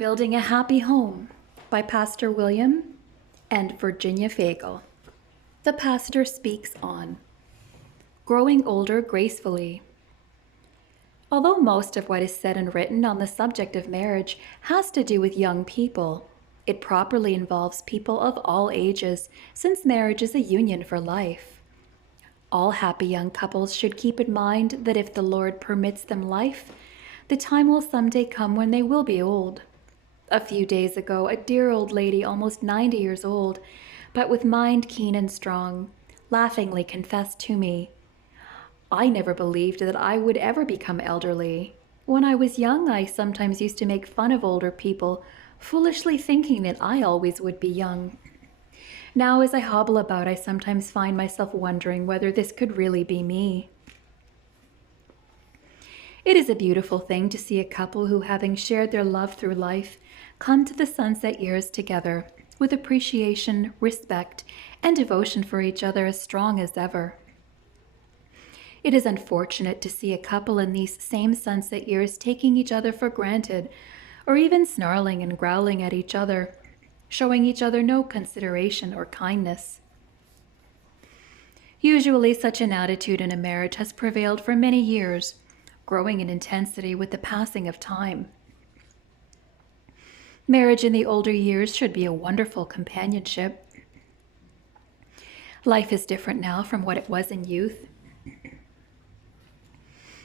Building a Happy Home by Pastor William and Virginia Fagal. The pastor speaks on growing older gracefully. Although most of what is said and written on the subject of marriage has to do with young people, it properly involves people of all ages, since marriage is a union for life. All happy young couples should keep in mind that if the Lord permits them life, the time will someday come when they will be old. A few days ago, a dear old lady, almost 90 years old, but with mind keen and strong, laughingly confessed to me, "I never believed that I would ever become elderly. When I was young, I sometimes used to make fun of older people, foolishly thinking that I always would be young. Now, as I hobble about, I sometimes find myself wondering whether this could really be me." It is a beautiful thing to see a couple who, having shared their love through life, come to the sunset years together with appreciation, respect, and devotion for each other as strong as ever. It is unfortunate to see a couple in these same sunset years taking each other for granted, or even snarling and growling at each other, showing each other no consideration or kindness. Usually, such an attitude in a marriage has prevailed for many years, growing in intensity with the passing of time. Marriage in the older years should be a wonderful companionship. Life is different now from what it was in youth.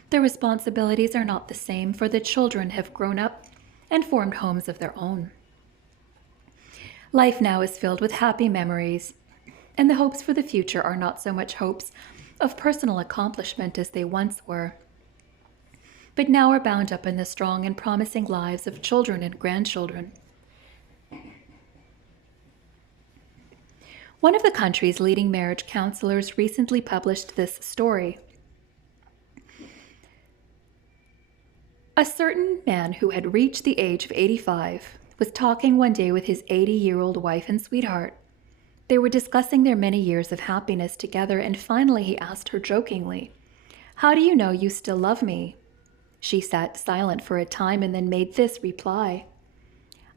The responsibilities are not the same, for the children have grown up and formed homes of their own. Life now is filled with happy memories, and the hopes for the future are not so much hopes of personal accomplishment as they once were, but now are bound up in the strong and promising lives of children and grandchildren. One of the country's leading marriage counselors recently published this story. A certain man who had reached the age of 85 was talking one day with his 80-year-old wife and sweetheart. They were discussing their many years of happiness together, and finally he asked her jokingly, "How do you know you still love me?" She sat silent for a time and then made this reply,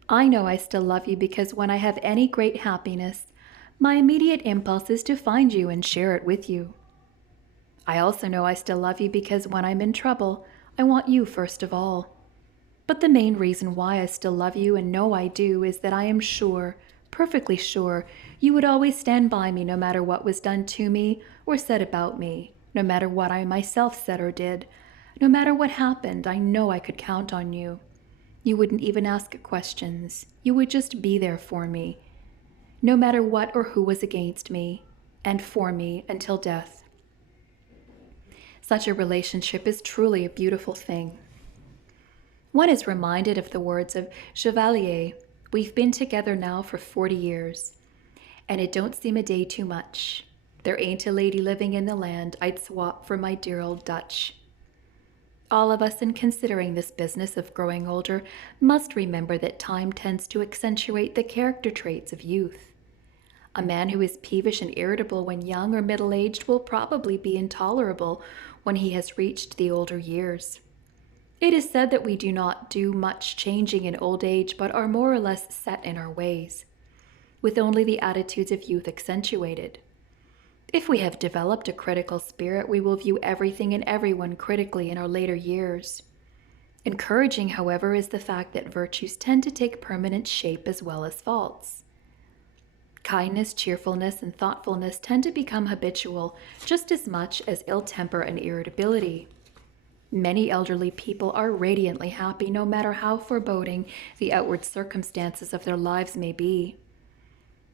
"I know I still love you because when I have any great happiness, my immediate impulse is to find you and share it with you. I also know I still love you because when I'm in trouble, I want you first of all. But the main reason why I still love you and know I do is that I am sure, perfectly sure, you would always stand by me no matter what was done to me or said about me, no matter what I myself said or did. No matter what happened, I know I could count on you. You wouldn't even ask questions. You would just be there for me, no matter what or who was against me, and for me until death." Such a relationship is truly a beautiful thing. One is reminded of the words of Chevalier, "We've been together now for 40 years, and it don't seem a day too much. There ain't a lady living in the land I'd swap for my dear old Dutch." All of us, in considering this business of growing older, must remember that time tends to accentuate the character traits of youth. A man who is peevish and irritable when young or middle-aged will probably be intolerable when he has reached the older years. It is said that we do not do much changing in old age, but are more or less set in our ways, with only the attitudes of youth accentuated. If we have developed a critical spirit, we will view everything and everyone critically in our later years. Encouraging, however, is the fact that virtues tend to take permanent shape as well as faults. Kindness, cheerfulness, and thoughtfulness tend to become habitual just as much as ill temper and irritability. Many elderly people are radiantly happy no matter how foreboding the outward circumstances of their lives may be.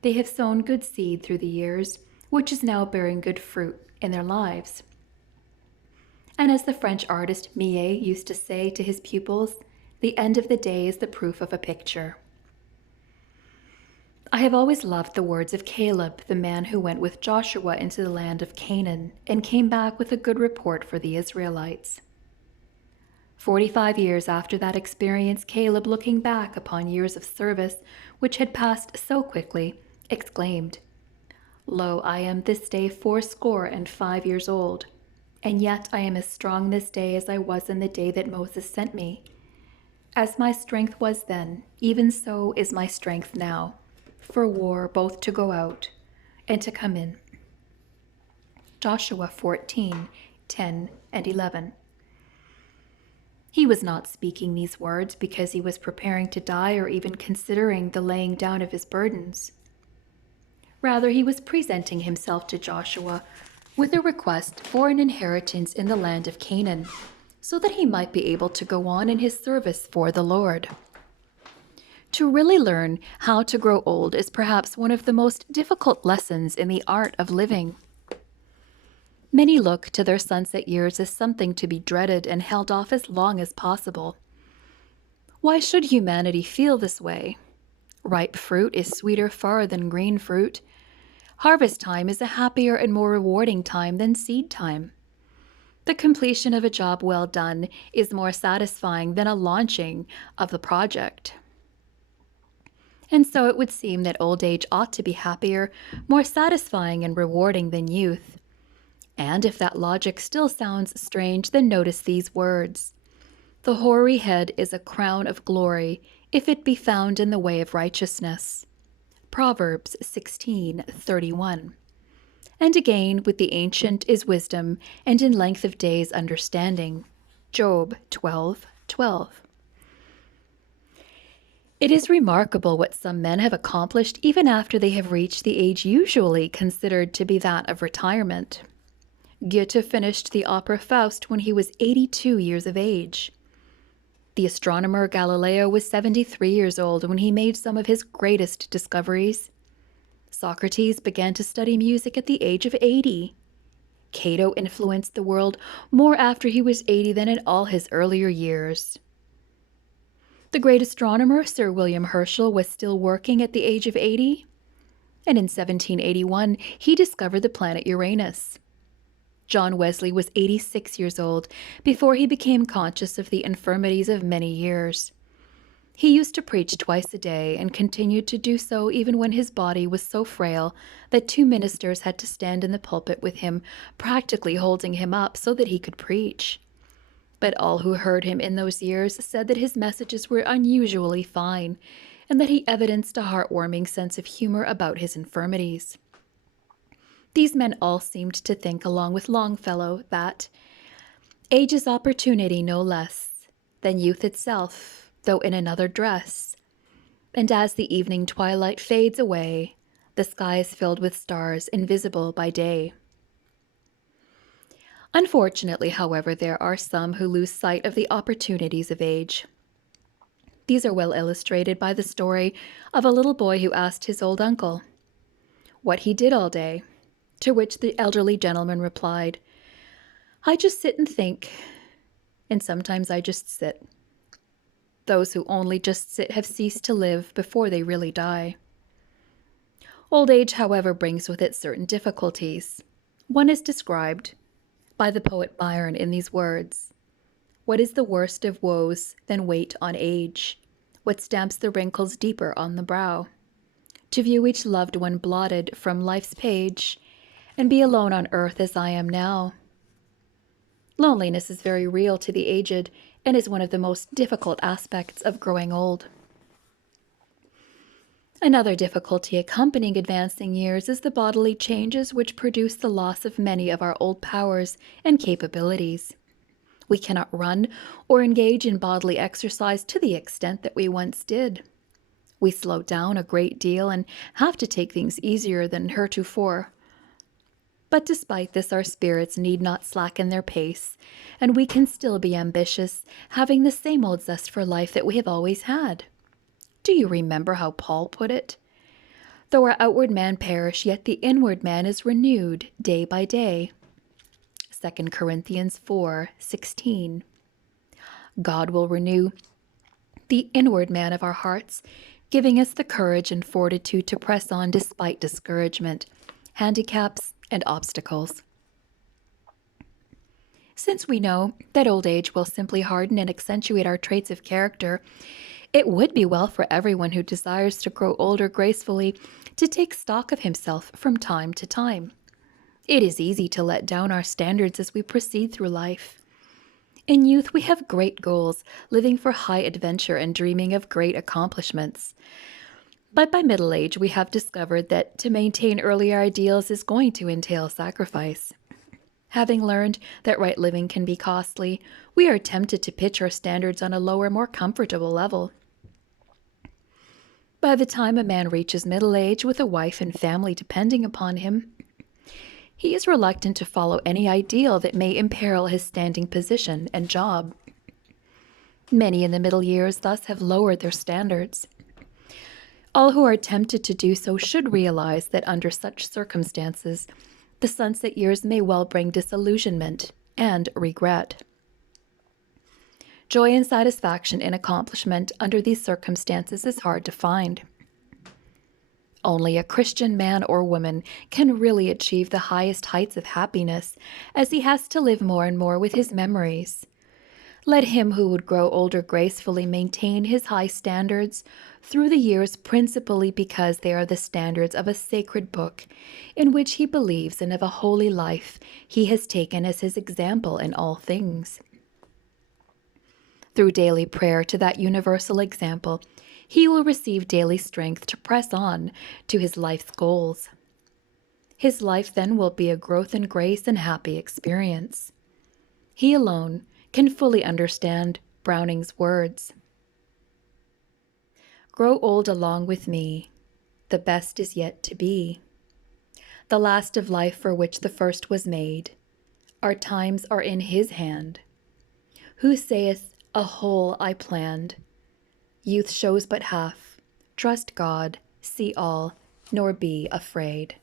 They have sown good seed through the years, which is now bearing good fruit in their lives. And as the French artist Millet used to say to his pupils, the end of the day is the proof of a picture. I have always loved the words of Caleb, the man who went with Joshua into the land of Canaan and came back with a good report for the Israelites. 45 years after that experience, Caleb, looking back upon years of service which had passed so quickly, exclaimed, "Lo, I am this day 85 years old, and yet I am as strong this day as I was in the day that Moses sent me. As my strength was then, even so is my strength now, for war both to go out and to come in. Joshua 14:10 and 11. He was not speaking these words because he was preparing to die or even considering the laying down of his burdens. Rather, he was presenting himself to Joshua with a request for an inheritance in the land of Canaan, so that he might be able to go on in his service for the Lord. To really learn how to grow old is perhaps one of the most difficult lessons in the art of living. Many look to their sunset years as something to be dreaded and held off as long as possible. Why should humanity feel this way? Ripe fruit is sweeter far than green fruit. Harvest time is a happier and more rewarding time than seed time. The completion of a job well done is more satisfying than a launching of the project. And so it would seem that old age ought to be happier, more satisfying and rewarding than youth. And if that logic still sounds strange, then notice these words. The hoary head is a crown of glory, if it be found in the way of righteousness. Proverbs 16:31. And again, with the ancient is wisdom, and in length of days understanding. Job 12:12. It is remarkable what some men have accomplished even after they have reached the age usually considered to be that of retirement. Goethe finished the opera Faust when he was 82 years of age. The astronomer Galileo was 73 years old when he made some of his greatest discoveries. Socrates began to study music at the age of 80. Cato influenced the world more after he was 80 than in all his earlier years. The great astronomer Sir William Herschel was still working at the age of 80, and in 1781 he discovered the planet Uranus. John Wesley was 86 years old before he became conscious of the infirmities of many years. He used to preach twice a day and continued to do so even when his body was so frail that 2 ministers had to stand in the pulpit with him, practically holding him up so that he could preach. But all who heard him in those years said that his messages were unusually fine and that he evidenced a heartwarming sense of humor about his infirmities. These men all seemed to think, along with Longfellow, that age is opportunity no less than youth itself, though in another dress. And as the evening twilight fades away, the sky is filled with stars invisible by day. Unfortunately, however, there are some who lose sight of the opportunities of age. These are well illustrated by the story of a little boy who asked his old uncle what he did all day, to which the elderly gentleman replied, "I just sit and think, and sometimes I just sit." Those who only just sit have ceased to live before they really die. Old age, however, brings with it certain difficulties. One is described by the poet Byron in these words: "What is the worst of woes than wait on age? What stamps the wrinkles deeper on the brow? To view each loved one blotted from life's page, and be alone on earth as I am now." Loneliness is very real to the aged and is one of the most difficult aspects of growing old. Another difficulty accompanying advancing years is the bodily changes which produce the loss of many of our old powers and capabilities. We cannot run or engage in bodily exercise to the extent that we once did. We slow down a great deal and have to take things easier than heretofore. But despite this, our spirits need not slacken their pace, and we can still be ambitious, having the same old zest for life that we have always had. Do you remember how Paul put it? "Though our outward man perish, yet the inward man is renewed day by day." 2 Corinthians 4:16. God will renew the inward man of our hearts, giving us the courage and fortitude to press on despite discouragement, handicaps, and obstacles. Since we know that old age will simply harden and accentuate our traits of character, it would be well for everyone who desires to grow older gracefully to take stock of himself from time to time. It is easy to let down our standards as we proceed through life. In youth, we have great goals, living for high adventure and dreaming of great accomplishments. But by middle age, we have discovered that to maintain earlier ideals is going to entail sacrifice. Having learned that right living can be costly, we are tempted to pitch our standards on a lower, more comfortable level. By the time a man reaches middle age with a wife and family depending upon him, he is reluctant to follow any ideal that may imperil his standing position and job. Many in the middle years thus have lowered their standards. All who are tempted to do so should realize that under such circumstances, the sunset years may well bring disillusionment and regret. Joy and satisfaction in accomplishment under these circumstances is hard to find. Only a Christian man or woman can really achieve the highest heights of happiness, as he has to live more and more with his memories. Let him who would grow older gracefully maintain his high standards through the years, principally because they are the standards of a sacred book in which he believes, and of a holy life he has taken as his example in all things. Through daily prayer to that universal example, he will receive daily strength to press on to his life's goals. His life then will be a growth in grace and happy experience. He alone can fully understand Browning's words. Grow old along with me, the best is yet to be. The last of life for which the first was made, our times are in his hand. Who saith, a whole I planned? Youth shows but half. Trust God, see all, nor be afraid.